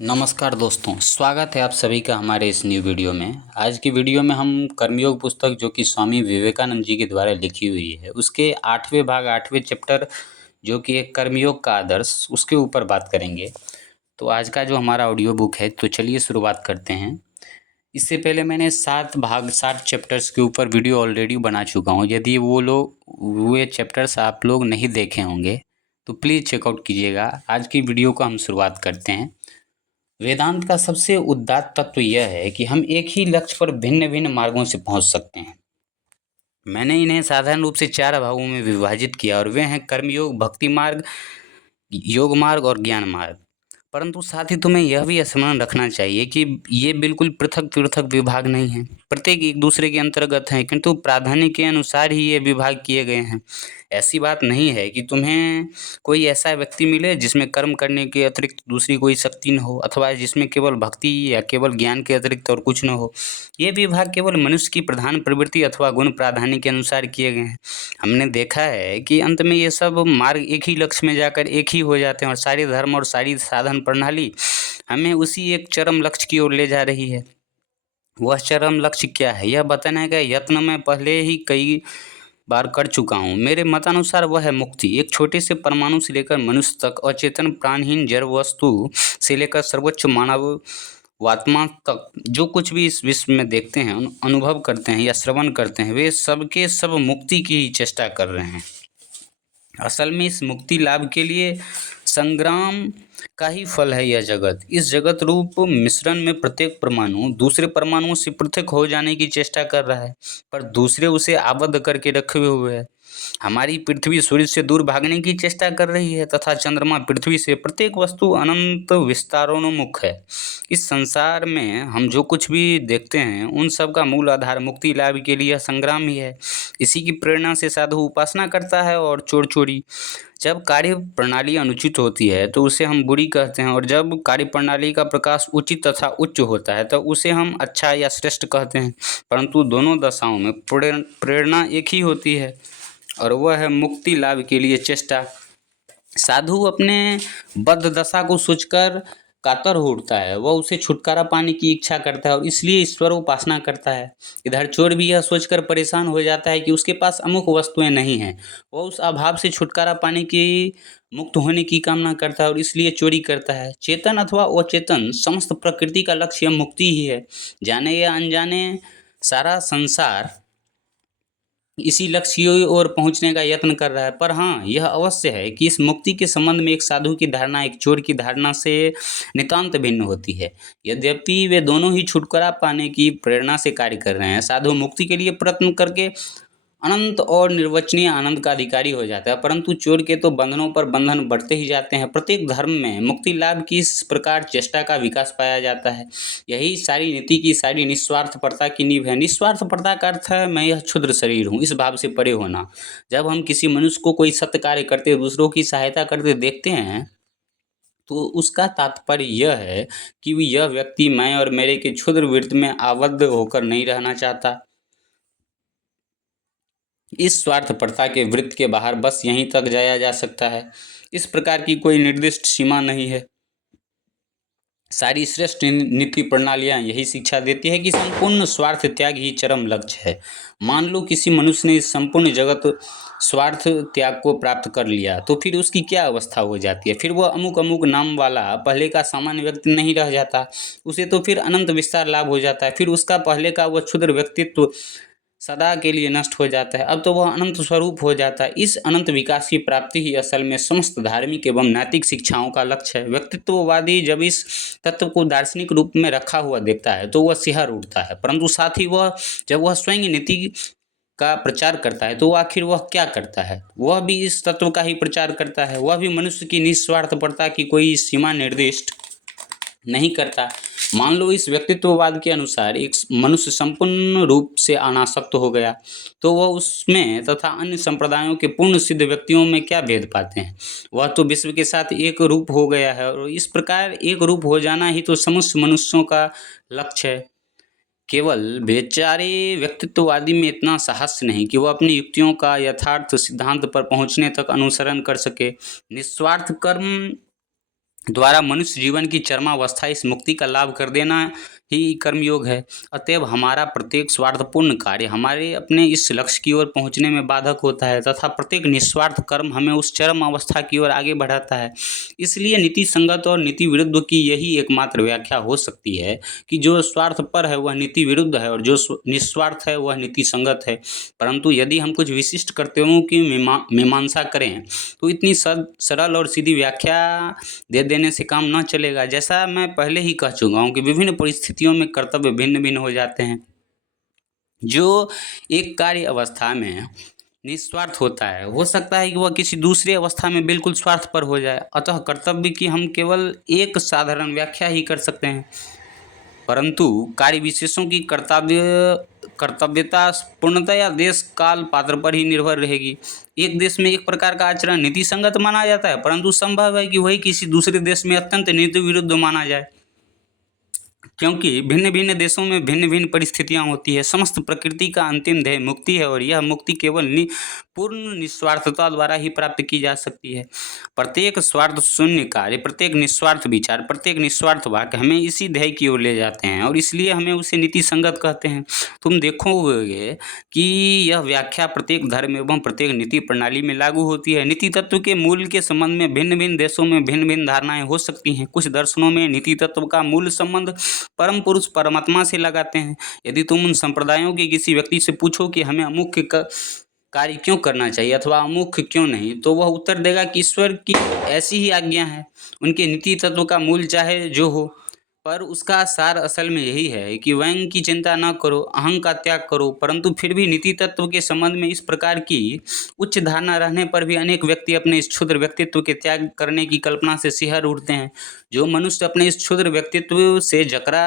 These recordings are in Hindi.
नमस्कार दोस्तों, स्वागत है आप सभी का हमारे इस न्यू वीडियो में। आज की वीडियो में हम कर्मयोग पुस्तक जो कि स्वामी विवेकानंद जी के द्वारा लिखी हुई है, उसके 8वें भाग 8वें चैप्टर जो कि एक कर्मयोग का आदर्श, उसके ऊपर बात करेंगे। तो आज का जो हमारा ऑडियो बुक है, तो चलिए शुरुआत करते हैं। इससे पहले मैंने 7 भाग 7 चैप्टर्स के ऊपर वीडियो ऑलरेडी बना चुका हूँ। यदि वो चैप्टर्स आप लोग नहीं देखे होंगे तो प्लीज़ चेकआउट कीजिएगा। आज की वीडियो को हम शुरुआत करते हैं। वेदांत का सबसे उदात्त तत्व यह है कि हम एक ही लक्ष्य पर भिन्न भिन्न मार्गों से पहुंच सकते हैं। मैंने इन्हें साधारण रूप से 4 भागों में विभाजित किया और वे हैं कर्मयोग, भक्ति मार्ग, योग मार्ग और ज्ञान मार्ग। परंतु साथ ही तुम्हें यह भी स्मरण रखना चाहिए कि ये बिल्कुल पृथक पृथक विभाग नहीं हैं। प्रत्येक एक दूसरे के अंतर्गत हैं, किंतु प्राधान्य के अनुसार ही ये विभाग किए गए हैं। ऐसी बात नहीं है कि तुम्हें कोई ऐसा व्यक्ति मिले जिसमें कर्म करने के अतिरिक्त दूसरी कोई शक्ति न हो, अथवा जिसमें केवल भक्ति या केवल ज्ञान के अतिरिक्त और कुछ न हो। ये विभाग केवल मनुष्य की प्रधान प्रवृत्ति अथवा गुण प्राधान्य के अनुसार किए गए हैं। हमने देखा है कि अंत में ये सब मार्ग एक ही लक्ष्य में जाकर एक ही हो जाते हैं और सारे धर्म और सारी साधन प्रणाली हमें उसी एक चरम लक्ष्य की ओर ले जा रही है। वह चरम लक्ष्य क्या है, यह बताने का यत्न मैं पहले ही कई बार कर चुका हूँ। मेरे मतानुसार वह है मुक्ति। एक छोटे से परमाणु से लेकर मनुष्य तक, अचेतन प्राणहीन जड़ वस्तु से लेकर सर्वोच्च मानव वात्मा तक, जो कुछ भी इस विश्व में देखते हैं, अनुभव करते हैं या श्रवण करते हैं, वे सबके सब मुक्ति की ही चेष्टा कर रहे हैं। असल में इस मुक्ति लाभ के लिए संग्राम का ही फल है यह जगत। इस जगत रूप मिश्रण में प्रत्येक परमाणु दूसरे परमाणुओं से पृथक हो जाने की चेष्टा कर रहा है, पर दूसरे उसे आबद्ध करके रखे हुए है। हमारी पृथ्वी सूर्य से दूर भागने की चेष्टा कर रही है तथा चंद्रमा पृथ्वी से। प्रत्येक वस्तु अनंत विस्तारोन्मुख है। इस संसार में हम जो कुछ भी देखते हैं, उन सब का मूल आधार मुक्ति लाभ के लिए संग्राम ही है। इसी की प्रेरणा से साधु उपासना करता है और चोर चोरी। जब कार्य प्रणाली अनुचित होती है तो उसे हम बुरी कहते हैं, और जब कार्य प्रणाली का प्रकाश उचित तथा उच्च होता है तो उसे हम अच्छा या श्रेष्ठ कहते हैं। परंतु दोनों दशाओं में प्रेरणा एक ही होती है, और वह है मुक्ति लाभ के लिए चेष्टा। साधु अपने बद्ध दशा को सोचकर कातर हो उठता है। वह उसे छुटकारा पाने की इच्छा करता है और इसलिए ईश्वर उपासना करता है। इधर चोर भी यह सोचकर परेशान हो जाता है कि उसके पास अमुक वस्तुएं नहीं हैं। वह उस अभाव से छुटकारा पाने की, मुक्त होने की कामना करता है और इसलिए चोरी करता है। चेतन अथवा अचेतन समस्त प्रकृति का लक्ष्य मुक्ति ही है। जाने या अनजाने सारा संसार इसी लक्ष्य की ओर पहुंचने का यत्न कर रहा है। पर हाँ, यह अवश्य है कि इस मुक्ति के संबंध में एक साधु की धारणा एक चोर की धारणा से नितांत भिन्न होती है। यद्यपि वे दोनों ही छुटकारा पाने की प्रेरणा से कार्य कर रहे हैं। साधु मुक्ति के लिए प्रयत्न करके अनंत और निर्वचनीय आनंद का अधिकारी हो जाता है, परंतु चोर के तो बंधनों पर बंधन बढ़ते ही जाते हैं। प्रत्येक धर्म में मुक्ति लाभ की इस प्रकार चेष्टा का विकास पाया जाता है। यही सारी नीति की सारी निस्वार्थपरता की नींव है। निस्वार्थपरता का अर्थ है मैं यह क्षुद्र शरीर हूँ, इस भाव से परे होना। जब हम किसी मनुष्य को कोई सत्य कार्य करते, दूसरों की सहायता करते देखते हैं, तो उसका तात्पर्य यह है कि यह व्यक्ति मैं और मेरे के क्षुद्र वृत्त में आबद्ध होकर नहीं रहना चाहता। इस स्वार्थपरता के वृत्त के बाहर बस यहीं तक जाया जा सकता है। इस प्रकार की कोई निर्दिष्ट सीमा नहीं है। सारी श्रेष्ठ नीति प्रणालियां यही शिक्षा देती है कि संपूर्ण स्वार्थ त्याग ही चरम लक्ष्य है। मान लो किसी मनुष्य ने इस संपूर्ण जगत स्वार्थ त्याग को प्राप्त कर लिया, तो फिर उसकी क्या अवस्था हो जाती है। फिर वह अमुक अमुक नाम वाला पहले का सामान्य व्यक्ति नहीं रह जाता। उसे तो फिर अनंत विस्तार लाभ हो जाता है। फिर उसका पहले का वह क्षुद्र व्यक्तित्व सदा के लिए नष्ट हो जाता है। अब तो वह अनंत स्वरूप हो जाता है। इस अनंत विकास की प्राप्ति ही असल में समस्त धार्मिक एवं नैतिक शिक्षाओं का लक्ष्य है। व्यक्तित्ववादी जब इस तत्व को दार्शनिक रूप में रखा हुआ देखता है तो वह सिहर उठता है, परंतु साथ ही वह जब वह स्वयं नीति का प्रचार करता है तो आखिर वह क्या करता है। वह भी इस तत्व का ही प्रचार करता है। वह भी मनुष्य की निस्वार्थपरता की कोई सीमा निर्दिष्ट नहीं करता। मान लो इस व्यक्तित्ववाद के अनुसार एक मनुष्य संपूर्ण रूप से अनासक्त हो गया, तो वह उसमें तथा अन्य संप्रदायों के पूर्ण सिद्ध व्यक्तियों में क्या भेद पाते हैं। वह तो विश्व के साथ एक रूप हो गया है, और इस प्रकार एक रूप हो जाना ही तो समस्त मनुष्यों का लक्ष्य है। केवल बेचारे व्यक्तित्ववादी में इतना साहस नहीं कि वह अपनी युक्तियों का यथार्थ सिद्धांत पर पहुंचने तक अनुसरण कर सके। निस्वार्थ कर्म द्वारा मनुष्य जीवन की चरमावस्था इस मुक्ति का लाभ कर देना ही कर्मयोग है। अतएव हमारा प्रत्येक स्वार्थपूर्ण कार्य हमारे अपने इस लक्ष्य की ओर पहुंचने में बाधक होता है तथा प्रत्येक निस्वार्थ कर्म हमें उस चरम अवस्था की ओर आगे बढ़ाता है। इसलिए नीति संगत और नीति विरुद्ध की यही एकमात्र व्याख्या हो सकती है कि जो स्वार्थ पर है वह नीति विरुद्ध है और जो निस्वार्थ है वह नीति संगत है। परंतु यदि हम कुछ विशिष्ट कर्तव्यों की मीमांसा करें तो इतनी सरल और सीधी व्याख्या दे देने से काम न चलेगा। जैसा मैं पहले ही कह चुका हूँ कि विभिन्न परिस्थितियों में कर्तव्य भिन्न भिन्न हो जाते हैं। जो एक कार्य अवस्था में निस्वार्थ होता है हो सकता है कि वह किसी दूसरी अवस्था में बिल्कुल स्वार्थपर हो जाए। अतः कर्तव्य की हम केवल एक साधारण व्याख्या ही कर सकते हैं, परंतु कार्य विशेषों की कर्तव्यता पूर्णतया देश काल पात्र पर ही निर्भर रहेगी। एक देश में एक प्रकार का आचरण नीति संगत माना जाता है, परंतु संभव है कि वही किसी दूसरे देश में अत्यंत नीति विरुद्ध माना जाए, क्योंकि भिन्न भिन्न देशों में भिन्न भिन्न परिस्थितियां होती है। समस्त प्रकृति का अंतिम ध्येय मुक्ति है और यह मुक्ति केवल पूर्ण निस्वार्थता द्वारा ही प्राप्त की जा सकती है। प्रत्येक स्वार्थ शून्य कार्य, प्रत्येक निस्वार्थ विचार, प्रत्येक निस्वार्थ वाक्य हमें इसी ध्येय की ओर ले जाते हैं और इसलिए हमें उसे नीति संगत कहते हैं। तुम देखोगे कि यह व्याख्या प्रत्येक धर्म एवं प्रत्येक नीति प्रणाली में लागू होती है। नीति तत्व के मूल के संबंध में भिन्न भिन्न देशों में भिन्न भिन्न धारणाएं हो सकती हैं। कुछ दर्शनों में नीति तत्व का मूल संबंध परम पुरुष परमात्मा से लगाते हैं। यदि तुम उन संप्रदायों के किसी व्यक्ति से पूछो कि हमें अमुक कार्य क्यों करना चाहिए अथवा अमुक क्यों नहीं, तो वह उत्तर देगा कि ईश्वर की ऐसी ही आज्ञा है। उनके नीति तत्व का मूल चाहे जो हो, पर उसका सार असल में यही है कि व्यंग की चिंता न करो, अहंग का त्याग करो। परंतु फिर भी नीति तत्व के संबंध में इस प्रकार की उच्च धारणा रहने पर भी अनेक व्यक्ति अपने इस क्षुद्र व्यक्तित्व के त्याग करने की कल्पना से सिहर उठते हैं। जो मनुष्य अपने इस क्षुद्र व्यक्तित्व से जकड़ा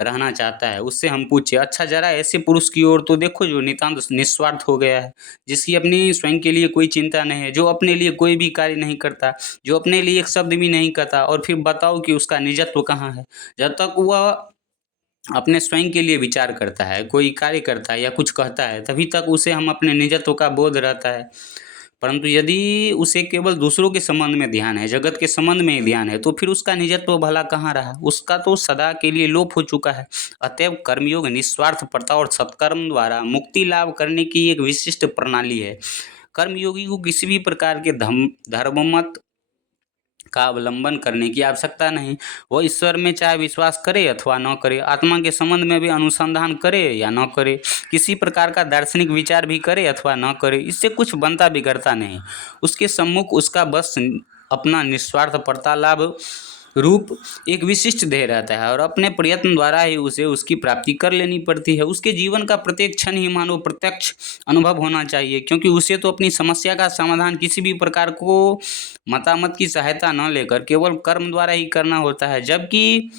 रहना चाहता है उससे हम पूछे, अच्छा जरा ऐसे पुरुष की ओर तो देखो जो नितांत निस्वार्थ हो गया है, जिसकी अपनी स्वयं के लिए कोई चिंता नहीं है, जो अपने लिए कोई भी कार्य नहीं करता, जो अपने लिए एक शब्द भी नहीं कहता, और फिर बताओ कि उसका निजत्व कहाँ है। जब तक वह अपने स्वयं के लिए विचार करता है, कोई कार्य करता है या कुछ कहता है, तभी तक उसे हम अपने निजत्व का बोध रहता है। परंतु यदि उसे केवल दूसरों के संबंध में ध्यान है, जगत के संबंध में ही ध्यान है, तो फिर उसका निजत्व भला कहाँ रहा, उसका तो सदा के लिए लोप हो चुका है। अतएव कर्मयोग निस्वार्थपरता और सत्कर्म द्वारा मुक्ति लाभ करने की एक विशिष्ट प्रणाली है। कर्मयोगी को किसी भी प्रकार के धर्ममत का अवलंबन करने की आवश्यकता नहीं। वह ईश्वर में चाहे विश्वास करे अथवा न करे, आत्मा के संबंध में भी अनुसंधान करे या न करे, किसी प्रकार का दार्शनिक विचार भी करे अथवा न करे, इससे कुछ बनता बिगड़ता नहीं। उसके सम्मुख उसका बस अपना निस्वार्थपरता लाभ रूप एक विशिष्ट ध्येय रहता है और अपने प्रयत्न द्वारा ही उसे उसकी प्राप्ति कर लेनी पड़ती है। उसके जीवन का प्रत्येक क्षण ही मानो प्रत्यक्ष अनुभव होना चाहिए, क्योंकि उसे तो अपनी समस्या का समाधान किसी भी प्रकार को मतामत की सहायता न लेकर केवल कर्म द्वारा ही करना होता है, जबकि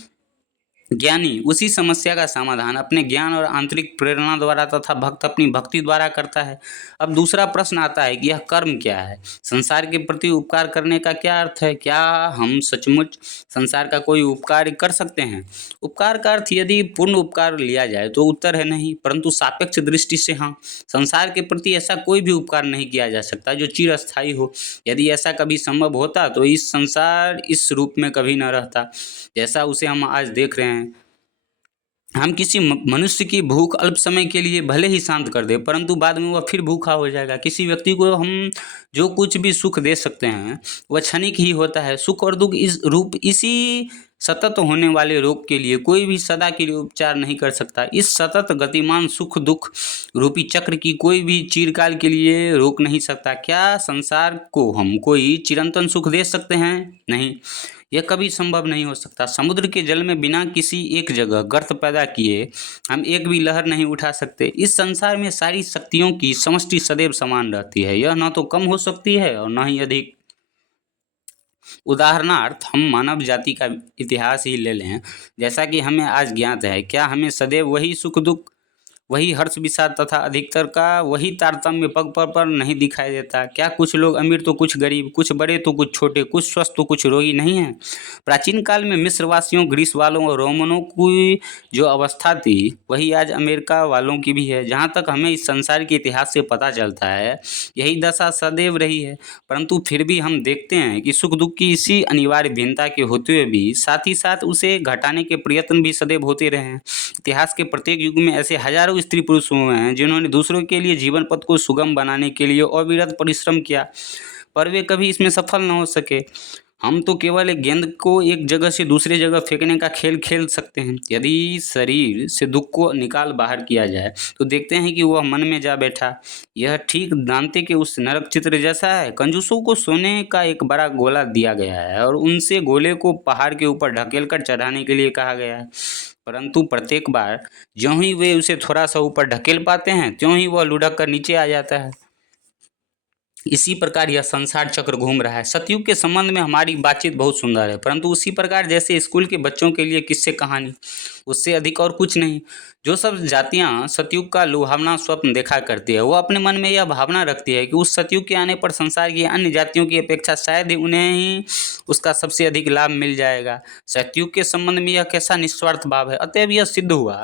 ज्ञानी उसी समस्या का समाधान अपने ज्ञान और आंतरिक प्रेरणा द्वारा तथा भक्त अपनी भक्ति द्वारा करता है। अब दूसरा प्रश्न आता है कि यह कर्म क्या है, संसार के प्रति उपकार करने का क्या अर्थ है, क्या हम सचमुच संसार का कोई उपकार कर सकते हैं। उपकार का अर्थ यदि पूर्ण उपकार लिया जाए तो उत्तर है नहीं, परंतु सापेक्ष दृष्टि से हाँ। संसार के प्रति ऐसा कोई भी उपकार नहीं किया जा सकता जो चिरस्थायी हो। यदि ऐसा कभी संभव होता तो इस संसार इस रूप में कभी न रहता जैसा उसे हम आज देख रहे हैं। हम किसी मनुष्य की भूख अल्प समय के लिए भले ही शांत कर दे, परंतु बाद में वह फिर भूखा हो जाएगा। किसी व्यक्ति को हम जो कुछ भी सुख दे सकते हैं वह क्षणिक ही होता है। सुख और दुख इस रूप इसी सतत होने वाले रोग के लिए कोई भी सदा के लिए उपचार नहीं कर सकता। इस सतत गतिमान सुख दुख रूपी चक्र की कोई भी चिरकाल के लिए रोक नहीं सकता। क्या संसार को हम कोई चिरंतन सुख दे सकते हैं? नहीं, यह कभी संभव नहीं हो सकता। समुद्र के जल में बिना किसी एक जगह गर्त पैदा किए हम एक भी लहर नहीं उठा सकते। इस संसार में सारी शक्तियों की समष्टि सदैव समान रहती है, यह न तो कम हो सकती है और न ही अधिक। उदाहरणार्थ हम मानव जाति का इतिहास ही ले लें। जैसा कि हमें आज ज्ञात है, क्या हमें सदैव वही सुख दुख वही हर्ष विषाद तथा अधिकतर का वही तारतम्य पग पग पर नहीं दिखाई देता। क्या कुछ लोग अमीर तो कुछ गरीब, कुछ बड़े तो कुछ छोटे, कुछ स्वस्थ तो कुछ रोगी नहीं है? प्राचीन काल में मिस्र वासियों, ग्रीस वालों और रोमनों की जो अवस्था थी वही आज अमेरिका वालों की भी है। जहाँ तक हमें इस संसार के इतिहास से पता चलता है यही दशा सदैव रही है। परंतु फिर भी हम देखते हैं कि सुख दुख की इसी अनिवार्य भिन्नता के होते हुए भी साथ ही साथ उसे घटाने के प्रयत्न भी सदैव होते रहे हैं। इतिहास के प्रत्येक युग में ऐसे हजारों स्त्री पुरुष हुए हैं जिन्होंने दूसरों के लिए जीवन पथ को सुगम बनाने के लिए अविरत परिश्रम किया, पर वे कभी इसमें सफल न हो सके। हम तो केवल एक गेंद को एक जगह से दूसरी जगह फेंकने का खेल खेल सकते हैं। यदि शरीर से दुख को निकाल बाहर किया जाए तो देखते हैं कि वह मन में जा बैठा। यह ठीक दांते के उस नरक चित्र जैसा है। कंजूसों को सोने का एक बड़ा गोला दिया गया है और उनसे गोले को पहाड़ के ऊपर ढकेल कर चढ़ाने के लिए कहा गया है, परंतु प्रत्येक बार ज्यों ही वे उसे थोड़ा सा ऊपर ढकेल पाते हैं त्यों ही वह लुढ़क कर नीचे आ जाता है। इसी प्रकार यह संसार चक्र घूम रहा है। सतयुग के संबंध में हमारी बातचीत बहुत सुंदर है, परंतु उसी प्रकार जैसे स्कूल के बच्चों के लिए किस्से कहानी, उससे अधिक और कुछ नहीं। जो सब जातियां सतयुग का लुभावना स्वप्न देखा करती है वह अपने मन में यह भावना रखती है कि उस सतयुग के आने पर संसार की अन्य जातियों की अपेक्षा शायद ही उन्हें ही उसका सबसे अधिक लाभ मिल जाएगा। सतयुग के संबंध में यह कैसा निस्वार्थ भाव है। अतएव यह सिद्ध हुआ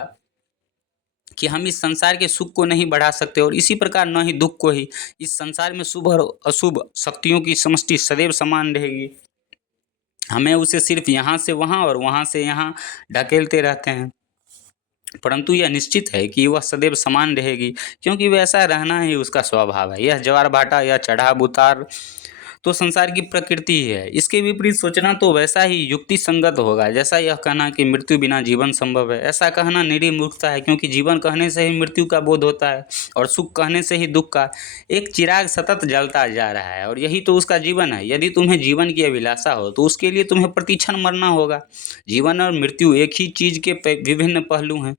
कि हम इस संसार के सुख को नहीं बढ़ा सकते और इसी प्रकार न ही दुख को ही। इस संसार में शुभ और अशुभ शक्तियों की समष्टि सदैव समान रहेगी। हमें उसे सिर्फ यहाँ से वहाँ और वहाँ से यहाँ ढकेलते रहते हैं, परंतु यह निश्चित है कि वह सदैव समान रहेगी, क्योंकि वैसा रहना ही उसका स्वभाव है। यह ज्वार भाटा या चढ़ाव उतार तो संसार की प्रकृति ही है। इसके विपरीत सोचना तो वैसा ही युक्ति संगत होगा जैसा यह कहना कि मृत्यु बिना जीवन संभव है। ऐसा कहना निरी मूर्खता है, क्योंकि जीवन कहने से ही मृत्यु का बोध होता है और सुख कहने से ही दुख का। एक चिराग सतत जलता जा रहा है और यही तो उसका जीवन है। यदि तुम्हें जीवन की अभिलाषा हो तो उसके लिए तुम्हें प्रतिक्षण मरना होगा। जीवन और मृत्यु एक ही चीज के विभिन्न पहलू हैं,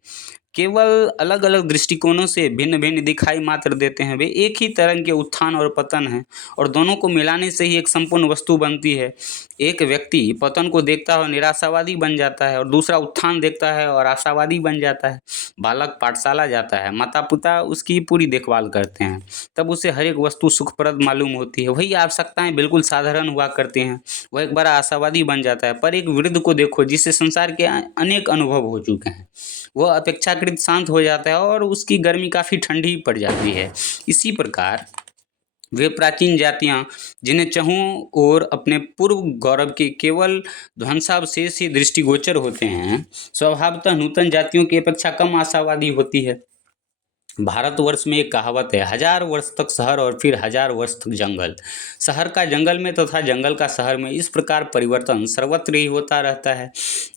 केवल अलग अलग दृष्टिकोणों से भिन्न भिन्न दिखाई मात्र देते हैं। वे एक ही तरंग के उत्थान और पतन हैं और दोनों को मिलाने से ही एक संपूर्ण वस्तु बनती है। एक व्यक्ति पतन को देखता है और निराशावादी बन जाता है और दूसरा उत्थान देखता है और आशावादी बन जाता है। बालक पाठशाला जाता है, माता पिता उसकी पूरी देखभाल करते हैं, तब उसे हर एक वस्तु सुखप्रद मालूम होती है। वही आवश्यकताएं बिल्कुल साधारण हुआ करती हैं। वह एक बड़ा आशावादी बन जाता है। पर एक वृद्ध को देखो जिसे संसार के अनेक अनुभव हो चुके हैं, वह अपेक्षाकृत शांत हो जाता है और उसकी गर्मी काफ़ी ठंडी पड़ जाती है। इसी प्रकार वे प्राचीन जातियां जिन्हें चहुं और अपने पूर्व गौरव के केवल ध्वंसावशेष ही दृष्टिगोचर होते हैं, स्वभावतः नूतन जातियों की अपेक्षा कम आशावादी होती है। भारतवर्ष में एक कहावत है, 1000 वर्ष तक शहर और फिर 1000 वर्ष तक जंगल। शहर का जंगल में तथा जंगल का शहर में इस प्रकार परिवर्तन सर्वत्र ही होता रहता है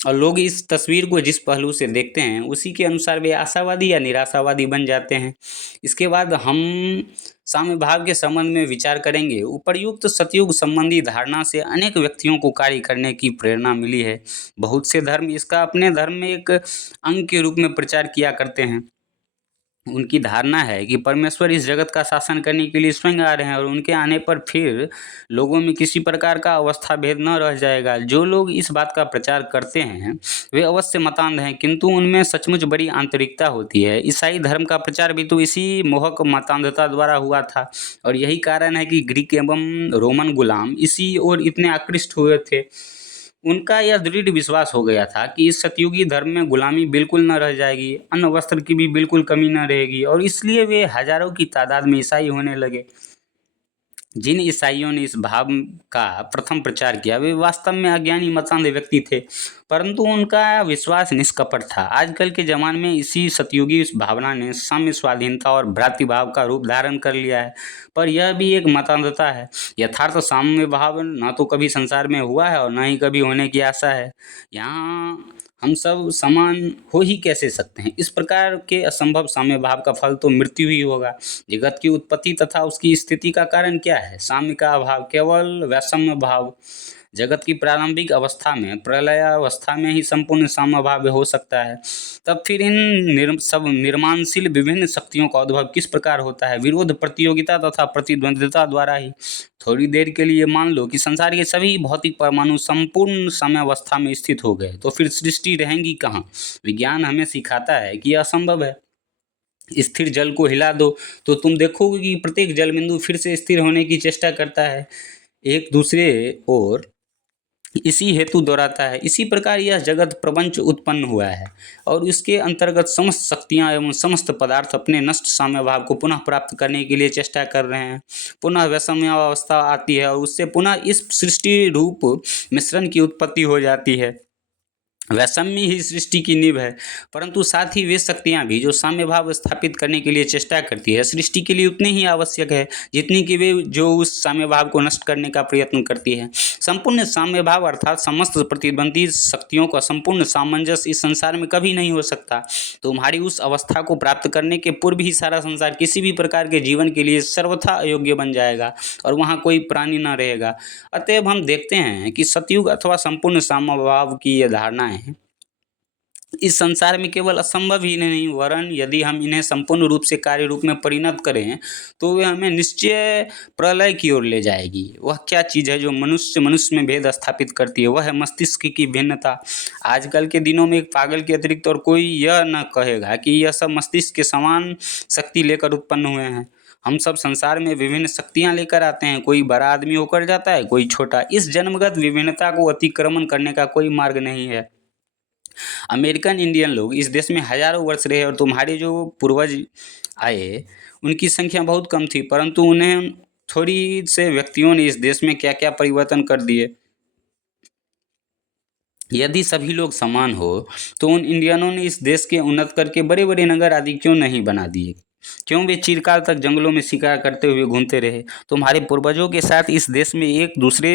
और लोग इस तस्वीर को जिस पहलू से देखते हैं उसी के अनुसार वे आशावादी या निराशावादी बन जाते हैं। इसके बाद हम साम्य भाव के संबंध में विचार करेंगे। उपर्युक्त सतयुग संबंधी धारणा से अनेक व्यक्तियों को कार्य करने की प्रेरणा मिली है। बहुत से धर्म इसका अपने धर्म में एक अंग के रूप में प्रचार किया करते हैं। उनकी धारणा है कि परमेश्वर इस जगत का शासन करने के लिए स्वयं आ रहे हैं और उनके आने पर फिर लोगों में किसी प्रकार का अवस्था भेद न रह जाएगा। जो लोग इस बात का प्रचार करते हैं वे अवश्य मतांध हैं, किंतु उनमें सचमुच बड़ी आंतरिकता होती है। ईसाई धर्म का प्रचार भी तो इसी मोहक मतांधता द्वारा हुआ था और यही कारण है कि ग्रीक एवं रोमन गुलाम इसी ओर इतने आकृष्ट हुए थे। उनका यह दृढ़ विश्वास हो गया था कि इस सतयुगी धर्म में गुलामी बिल्कुल न रह जाएगी, अन्न वस्त्र की भी बिल्कुल कमी न रहेगी और इसलिए वे हजारों की तादाद में ईसाई होने लगे। जिन ईसाइयों ने इस भाव का प्रथम प्रचार किया वे वास्तव में अज्ञानी मतांध व्यक्ति थे, परंतु उनका विश्वास निष्कपट था। आजकल के जमाने में इसी सतयुगी इस भावना ने साम्य स्वाधीनता और भ्रातृभाव का रूप धारण कर लिया है, पर यह भी एक मतांधता है। यथार्थ साम्य भाव न तो कभी संसार में हुआ है और न ही कभी होने की आशा है। यहाँ हम सब समान हो ही कैसे सकते हैं। इस प्रकार के असंभव साम्य भाव का फल तो मृत्यु ही होगा। जगत की उत्पत्ति तथा उसकी स्थिति का कारण क्या है? साम्य का अभाव, केवल वैषम्य भाव। जगत की प्रारंभिक अवस्था में, प्रलयावस्था में ही संपूर्ण साम्य भाव हो सकता है। तब फिर इन सब निर्माणशील विभिन्न शक्तियों का उद्भव किस प्रकार होता है? विरोध, प्रतियोगिता तथा प्रतिद्वंद्विता द्वारा ही। थोड़ी देर के लिए मान लो कि संसार के सभी भौतिक परमाणु संपूर्ण साम्यावस्था में स्थित हो गए, तो फिर सृष्टि रहेंगी कहाँ? विज्ञान हमें सिखाता है कि यह असंभव है। स्थिर जल को हिला दो तो तुम देखोगे कि प्रत्येक जल बिंदु फिर से स्थिर होने की चेष्टा करता है, एक दूसरे ओर इसी हेतु दोहराता है। इसी प्रकार यह जगत प्रपंच उत्पन्न हुआ है और इसके अंतर्गत समस्त शक्तियाँ एवं समस्त पदार्थ अपने नष्ट साम्य भाव को पुनः प्राप्त करने के लिए चेष्टा कर रहे हैं। पुनः वैषम्यावस्था आती है और उससे पुनः इस सृष्टि रूप मिश्रण की उत्पत्ति हो जाती है। वैषम्य ही सृष्टि की नींव है, परंतु साथ ही वे शक्तियाँ भी जो साम्य भाव स्थापित करने के लिए चेष्टा करती है सृष्टि के लिए उतनी ही आवश्यक है जितनी कि वे जो उस साम्य भाव को नष्ट करने का प्रयत्न करती है। संपूर्ण साम्य भाव अर्थात समस्त प्रतिद्वंदी शक्तियों का संपूर्ण सामंजस्य इस संसार में कभी नहीं हो सकता। तुम्हारी उस अवस्था को प्राप्त करने के पूर्व ही सारा संसार किसी भी प्रकार के जीवन के लिए सर्वथा अयोग्य बन जाएगा और वहाँ कोई प्राणी न रहेगा। अतएव हम देखते हैं कि सतयुग अथवा संपूर्ण साम्य भाव की ये धारणाएं इस संसार में केवल असंभव ही नहीं वरन यदि हम इन्हें संपूर्ण रूप से कार्य रूप में परिणत करें तो वे हमें निश्चय प्रलय की ओर ले जाएगी। वह क्या चीज़ है जो मनुष्य मनुष्य में भेद स्थापित करती है? वह है मस्तिष्क की भिन्नता। आजकल के दिनों में एक पागल के अतिरिक्त और कोई यह न कहेगा कि यह सब मस्तिष्क के समान शक्ति लेकर उत्पन्न हुए हैं। हम सब संसार में विभिन्न शक्तियाँ लेकर आते हैं, कोई बड़ा आदमी होकर जाता है, कोई छोटा। इस जन्मगत विभिन्नता को अतिक्रमण करने का कोई मार्ग नहीं है। अमेरिकन इंडियन लोग इस देश में हजारों वर्ष रहे और तुम्हारे जो पूर्वज आए उनकी संख्या बहुत कम थी, परंतु उन्हें थोड़ी से व्यक्तियों ने इस देश में क्या क्या परिवर्तन कर दिए। यदि सभी लोग समान हो तो उन इंडियनों ने इस देश के उन्नत करके बड़े बड़े नगर आदि क्यों नहीं बना दिए? क्यों वे चिरकाल तक जंगलों में शिकार करते हुए घूमते रहे? तुम्हारे पूर्वजों के साथ इस देश में एक दूसरे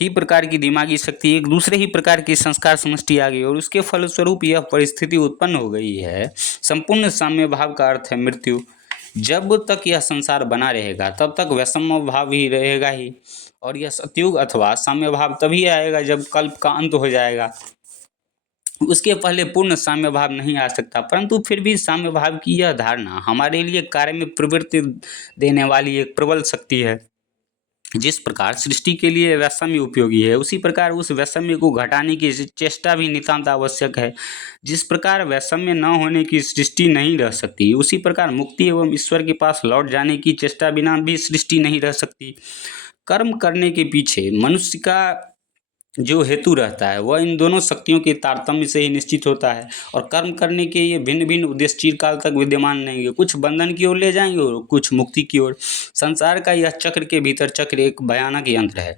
ही प्रकार की दिमागी शक्ति, एक दूसरे ही प्रकार की संस्कार समष्टि आ गई और उसके फलस्वरूप यह परिस्थिति उत्पन्न हो गई है। संपूर्ण साम्य भाव का अर्थ है मृत्यु। जब तक यह संसार बना रहेगा तब तक वैषम्य भाव ही रहेगा ही, और यह सतयुग अथवा साम्य भाव तभी आएगा जब कल्प का अंत हो जाएगा। उसके पहले पूर्ण साम्य भाव नहीं आ सकता, परंतु फिर भी साम्य भाव की यह धारणा हमारे लिए कार्य में प्रवृत्ति देने वाली एक प्रबल शक्ति है। जिस प्रकार सृष्टि के लिए वैषम्य उपयोगी है उसी प्रकार उस वैषम्य को घटाने की चेष्टा भी नितांत आवश्यक है। जिस प्रकार वैषम्य न होने की सृष्टि नहीं रह सकती उसी प्रकार मुक्ति एवं ईश्वर के पास लौट जाने की चेष्टा बिना भी सृष्टि नहीं रह सकती। कर्म करने के पीछे मनुष्य का जो हेतु रहता है वह इन दोनों शक्तियों के तारतम्य से ही निश्चित होता है और कर्म करने के ये भिन्न भिन्न उद्देश्य चिरकाल तक विद्यमान रहेंगे, कुछ बंधन की ओर ले जाएंगे और कुछ मुक्ति की ओर। संसार का यह चक्र के भीतर चक्र एक भयानक यंत्र है।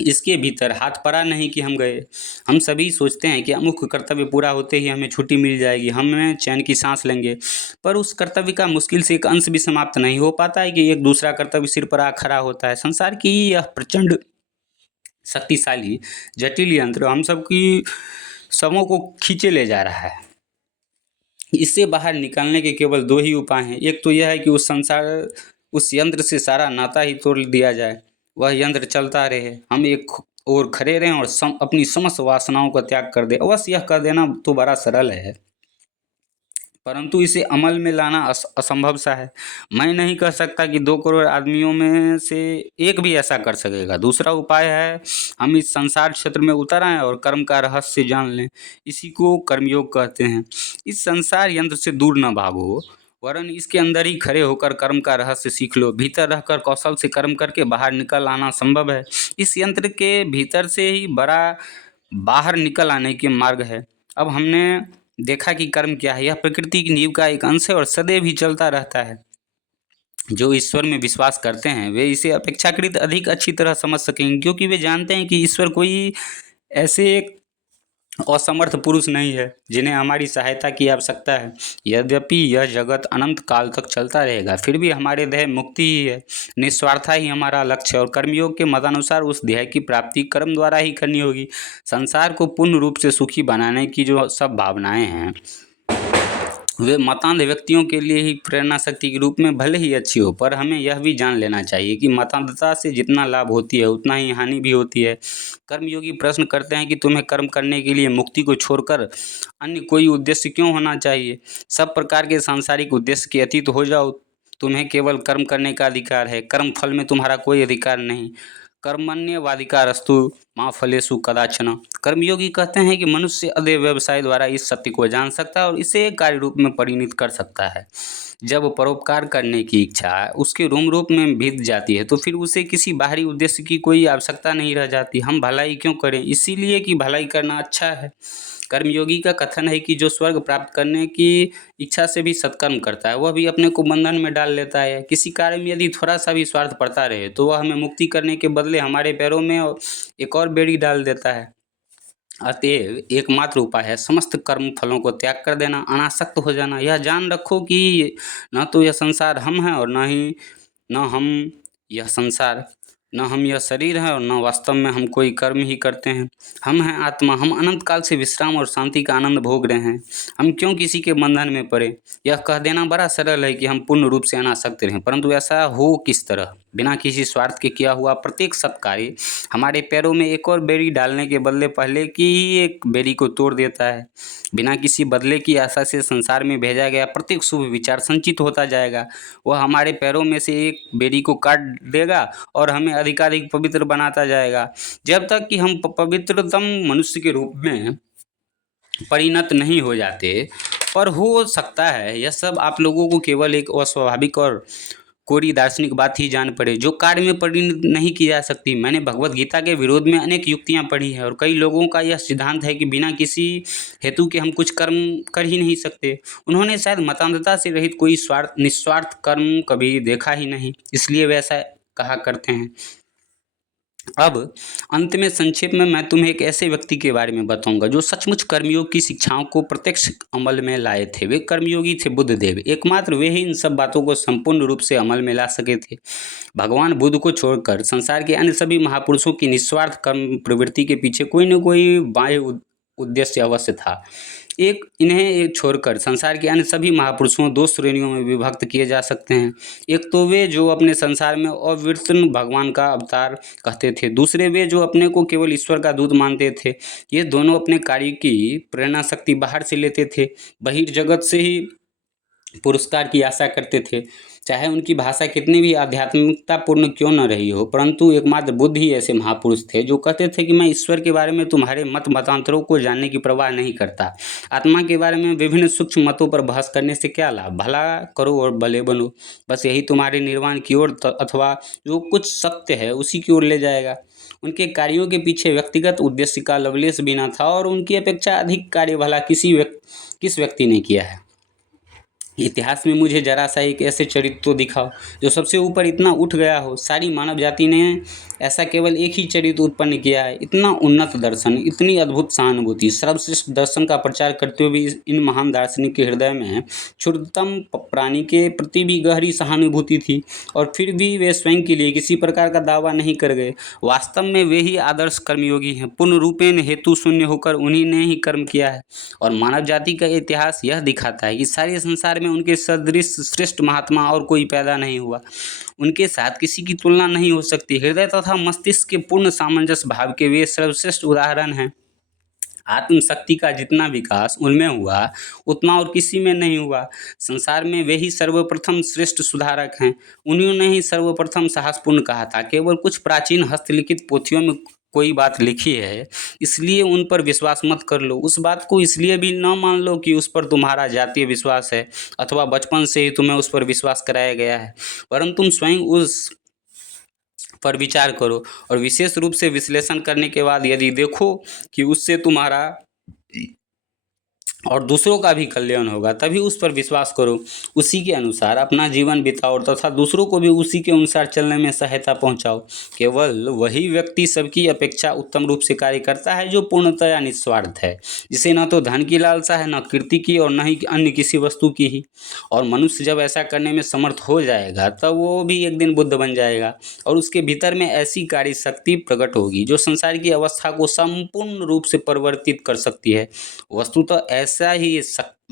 इसके भीतर हाथ पड़ा नहीं कि हम गए। हम सभी सोचते हैं कि अमुक कर्तव्य पूरा होते ही हमें छुट्टी मिल जाएगी, हमें चैन की सांस लेंगे, पर उस कर्तव्य का मुश्किल से एक अंश भी समाप्त नहीं हो पाता है कि एक दूसरा कर्तव्य सिर पर आ खड़ा होता है। संसार की यह प्रचंड शक्तिशाली जटिल यंत्र हम सबकी सबों को खींचे ले जा रहा है। इससे बाहर निकलने के केवल दो ही उपाय हैं। एक तो यह है कि उस यंत्र से सारा नाता ही तोड़ दिया जाए, वह यंत्र चलता रहे, हम एक और खड़े रहें और अपनी समस्त वासनाओं का त्याग कर दें। अवश्य यह कर देना तो बड़ा सरल है, परंतु इसे अमल में लाना असंभव सा है। मैं नहीं कह सकता कि 2 करोड़ आदमियों में से एक भी ऐसा कर सकेगा। दूसरा उपाय है हम इस संसार क्षेत्र में उतर आएं और कर्म का रहस्य जान लें। इसी को कर्मयोग कहते हैं। इस संसार यंत्र से दूर न भागो, वरन इसके अंदर ही खड़े होकर कर्म का रहस्य सीख लो। भीतर रहकर कौशल से कर्म करके बाहर निकल आना संभव है। इस यंत्र के भीतर से ही बड़ा बाहर निकल आने के मार्ग है। अब हमने देखा कि कर्म क्या है। यह प्रकृति की नींव का एक अंश है और सदैव ही चलता रहता है। जो ईश्वर में विश्वास करते हैं वे इसे अपेक्षाकृत अधिक अच्छी तरह समझ सकेंगे, क्योंकि वे जानते हैं कि ईश्वर कोई ऐसे एक असमर्थ पुरुष नहीं है जिन्हें हमारी सहायता की आवश्यकता है। यद्यपि यह जगत अनंत काल तक चलता रहेगा, फिर भी हमारे ध्येय मुक्ति ही है। निस्वार्था ही हमारा लक्ष्य है और कर्मयोग के मतानुसार उस ध्येय की प्राप्ति कर्म द्वारा ही करनी होगी। संसार को पूर्ण रूप से सुखी बनाने की जो सब भावनाएं हैं वे मतांध व्यक्तियों के लिए ही प्रेरणा शक्ति के रूप में भले ही अच्छी हो, पर हमें यह भी जान लेना चाहिए कि मतांधता से जितना लाभ होती है उतना ही हानि भी होती है। कर्मयोगी प्रश्न करते हैं कि तुम्हें कर्म करने के लिए मुक्ति को छोड़कर अन्य कोई उद्देश्य क्यों होना चाहिए? सब प्रकार के सांसारिक उद्देश्य के अतीत हो जाओ। तुम्हें केवल कर्म करने का अधिकार है, कर्म फल में तुम्हारा कोई अधिकार नहीं। कर्मण्येवाधिकारस्तु मा फलेषु कदाचन। कर्मयोगी कहते हैं कि मनुष्य अदय व्यवसाय द्वारा इस सत्य को जान सकता है और इसे कार्य रूप में परिणत कर सकता है। जब परोपकार करने की इच्छा उसके रोम रूप में बीत जाती है तो फिर उसे किसी बाहरी उद्देश्य की कोई आवश्यकता नहीं रह जाती। हम भलाई क्यों करें? इसीलिए कि भलाई करना अच्छा है। कर्मयोगी का कथन है कि जो स्वर्ग प्राप्त करने की इच्छा से भी सत्कर्म करता है वह भी अपने को बंधन में डाल लेता है। किसी कार्य में यदि थोड़ा सा भी स्वार्थ पड़ता रहे तो वह हमें मुक्ति करने के बदले हमारे पैरों में एक और बेड़ी डाल देता है। अतएव एकमात्र उपाय है समस्त कर्म फलों को त्याग कर देना, अनासक्त हो जाना। यह जान रखो कि न तो यह संसार हम हैं और न हम यह संसार, न हम यह शरीर है और न वास्तव में हम कोई कर्म ही करते हैं। हम हैं आत्मा, हम अनंत काल से विश्राम और शांति का आनंद भोग रहे हैं। हम क्यों किसी के बंधन में पड़े? यह कह देना बड़ा सरल है कि हम पूर्ण रूप से अनासक्त रहें, परंतु ऐसा हो किस तरह? बिना किसी स्वार्थ के किया हुआ प्रत्येक सत्कार्य हमारे पैरों में एक और बेड़ी डालने के बदले पहले की ही एक बेड़ी को तोड़ देता है। बिना किसी बदले की आशा से संसार में भेजा गया प्रत्येक शुभ विचार संचित होता जाएगा। वह हमारे पैरों में से एक बेड़ी को काट देगा और हमें अधिकाधिक पवित्र बनाता जाएगा, जब तक कि हम पवित्रतम मनुष्य के रूप में परिणत नहीं हो जाते। पर हो सकता है यह सब आप लोगों को केवल एक अस्वाभाविक और कोरी दार्शनिक बात ही जान पड़े जो कार्य में परिणत नहीं की जा सकती। मैंने भगवत गीता के विरोध में अनेक युक्तियां पढ़ी हैं और कई लोगों का यह सिद्धांत है कि बिना किसी हेतु के हम कुछ कर्म कर ही नहीं सकते। उन्होंने शायद मतांधता से रहित कोई निस्वार्थ कर्म कभी देखा ही नहीं, इसलिए वे ऐसा कहा करते हैं। अब अंत में संक्षेप में मैं तुम्हें एक ऐसे व्यक्ति के बारे में बताऊंगा जो सचमुच कर्मयोग की शिक्षाओं को प्रत्यक्ष अमल में लाए थे। वे कर्मयोगी थे बुद्धदेव। एकमात्र वे ही इन सब बातों को संपूर्ण रूप से अमल में ला सके थे। भगवान बुद्ध को छोड़कर संसार के अन्य सभी महापुरुषों की निस्वार्थ कर्म प्रवृत्ति के पीछे कोई न कोई बाह्य उद्देश्य अवश्य था। इन्हें छोड़कर संसार के अन्य सभी महापुरुषों दो श्रेणियों में विभक्त किए जा सकते हैं। एक तो वे जो अपने संसार में अविवर्तन भगवान का अवतार कहते थे, दूसरे वे जो अपने को केवल ईश्वर का दूत मानते थे। ये दोनों अपने कार्य की प्रेरणा शक्ति बाहर से लेते थे, बहिर्जगत से ही पुरस्कार की आशा करते थे, चाहे उनकी भाषा कितनी भी आध्यात्मिकतापूर्ण क्यों न रही हो। परंतु एकमात्र बुद्ध ही ऐसे महापुरुष थे जो कहते थे कि मैं ईश्वर के बारे में तुम्हारे मतांतरों को जानने की परवाह नहीं करता। आत्मा के बारे में विभिन्न सूक्ष्म मतों पर बहस करने से क्या लाभ? भला करो और भले बनो, बस यही तुम्हारे निर्वाण की ओर अथवा जो कुछ सत्य है उसी की ओर ले जाएगा। उनके कार्यों के पीछे व्यक्तिगत उद्देश्य का लवलेश भी न था और उनकी अपेक्षा अधिक कार्य भला किस व्यक्ति ने किया है? इतिहास में मुझे जरा सा एक ऐसे चरित्र तो दिखाओ जो सबसे ऊपर इतना उठ गया हो। सारी मानव जाति ने ऐसा केवल एक ही चरित्र उत्पन्न किया है। इतना उन्नत दर्शन, इतनी अद्भुत सहानुभूति, सर्वश्रेष्ठ दर्शन का प्रचार करते हुए भी इन महान दार्शनिक के हृदय में क्षुद्रतम प्राणी के प्रति भी गहरी सहानुभूति थी और फिर भी वे स्वयं के लिए किसी प्रकार का दावा नहीं कर गए। वास्तव में वे ही आदर्श कर्मयोगी हैं। पूर्ण रूपेण हेतु शून्य होकर उन्हीं ने ही कर्म किया है और मानव जाति का इतिहास यह दिखाता है कि सारे संसार में उनके सदृश श्रेष्ठ महात्मा और कोई पैदा नहीं हुआ। उनके साथ किसी की तुलना नहीं हो सकती। हृदय तथा मस्तिष्क के पूर्ण सामंजस्य भाव के वे सर्वश्रेष्ठ उदाहरण हैं। आत्मशक्ति का जितना विकास उनमें हुआ उतना और किसी में नहीं हुआ। संसार में वे ही सर्वप्रथम श्रेष्ठ सुधारक हैं। उन्होंने ही सर्वप्रथम साहसपूर्ण कहा था। केवल कुछ प्राचीन हस्तलिखित पोथियों में कोई बात लिखी है इसलिए उन पर विश्वास मत कर लो। उस बात को इसलिए भी न मान लो कि उस पर तुम्हारा जातीय विश्वास है अथवा बचपन से ही तुम्हें उस पर विश्वास कराया गया है, वरन तुम स्वयं उस पर विचार करो और विशेष रूप से विश्लेषण करने के बाद यदि देखो कि उससे तुम्हारा और दूसरों का भी कल्याण होगा तभी उस पर विश्वास करो। उसी के अनुसार अपना जीवन बिताओ तथा दूसरों को भी उसी के अनुसार चलने में सहायता पहुंचाओ। केवल वही व्यक्ति सबकी अपेक्षा उत्तम रूप से कार्य करता है जो पूर्णतया निस्वार्थ है, जिसे न तो धन की लालसा है, न कीर्ति की और न ही अन्य किसी वस्तु की ही। और मनुष्य जब ऐसा करने में समर्थ हो जाएगा तब वो भी एक दिन बुद्ध बन जाएगा और उसके भीतर में ऐसी कार्य शक्ति प्रकट होगी जो संसार की अवस्था को संपूर्ण रूप से परिवर्तित कर सकती है। वस्तुतः ऐसा ही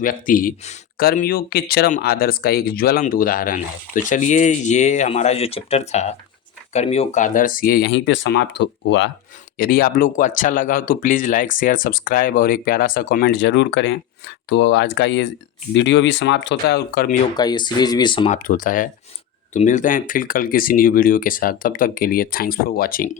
व्यक्ति कर्मयोग के चरम आदर्श का एक ज्वलंत उदाहरण है। तो चलिए, ये हमारा जो चैप्टर था कर्मयोग का आदर्श ये यहीं पे समाप्त हुआ। यदि आप लोग को अच्छा लगा हो तो प्लीज़ लाइक, शेयर, सब्सक्राइब और एक प्यारा सा कमेंट ज़रूर करें। तो आज का ये वीडियो भी समाप्त होता है और कर्मयोग का ये सीरीज भी समाप्त होता है। तो मिलते हैं फिर कल किसी न्यू वीडियो के साथ, तब तक के लिए थैंक्स फॉर वॉचिंग।